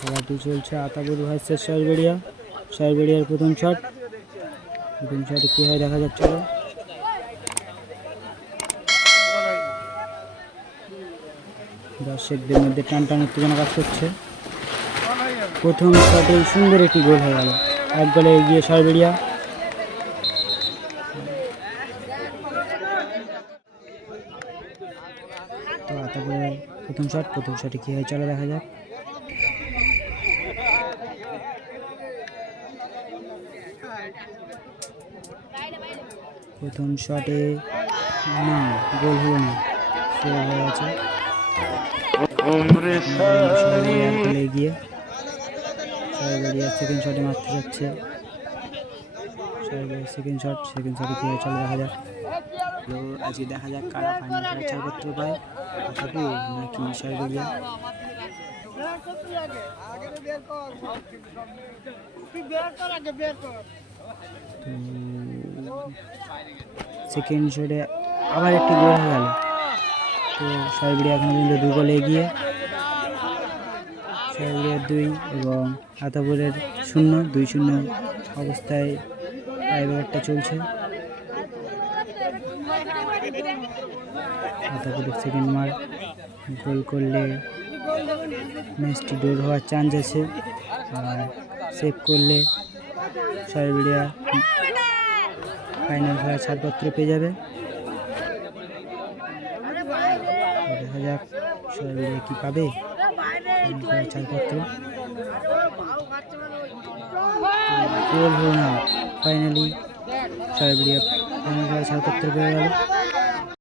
খেলাটি চলছে Atapur versus Siberia. সাইবেরিয়ার প্রথম শট, প্রথম শটে কি হয় দেখা যাচ্ছে। দর্শকদের মধ্যে টানটান উত্তেজনা কাজ করছে। প্রথম শটে সুন্দর একটি গোল হয়ে গেল, 1 গোলে এগিয়ে সাইবেরিয়া। তো আতাপুরের প্রথম শটে কি হয় চলো দেখা যাক। প্রথম শটে না, গোল হলো না, সেভ হয়ে গেছে। এগিয়ে সাইবেরিয়া সেকেন্ড শটে মারতে যাচ্ছে। সেকেন্ড শটে কি হয় চলো দেখা যাক। তো আজকে দেখা যাক কারা ফাইনাল খেলার ছাড়পত্র পায়, আতাপুর নাকি সাইবেরিয়া। সেকেন্ড শটে আবার একটি গোল হয়ে গেল। তো সাইবেরিয়া এখন পর্যন্ত 2 গোলে এগিয়ে। সাইবেরিয়ার 2 এবং আতাপুরের 0, 2-0 অবস্থায় টাইব্রেকারটা চলছে। আতাপুরের সেকেন্ড মার গোল করলে ম্যাচটি ড্র হওয়ার চান্স আছে, আর সেভ করলে সাইবেরিয়া ফাইনাল খেলার ছাড়পত্র পেয়ে যাবে। দেখা যাক সাইবেরিয়া কি পাবে ফাইনাল খেলার ছাড়পত্র। গোল হলো না, ফাইনালি সাইবেরিয়া ফাইনাল খেলার ছাড়পত্র পেয়ে গেল।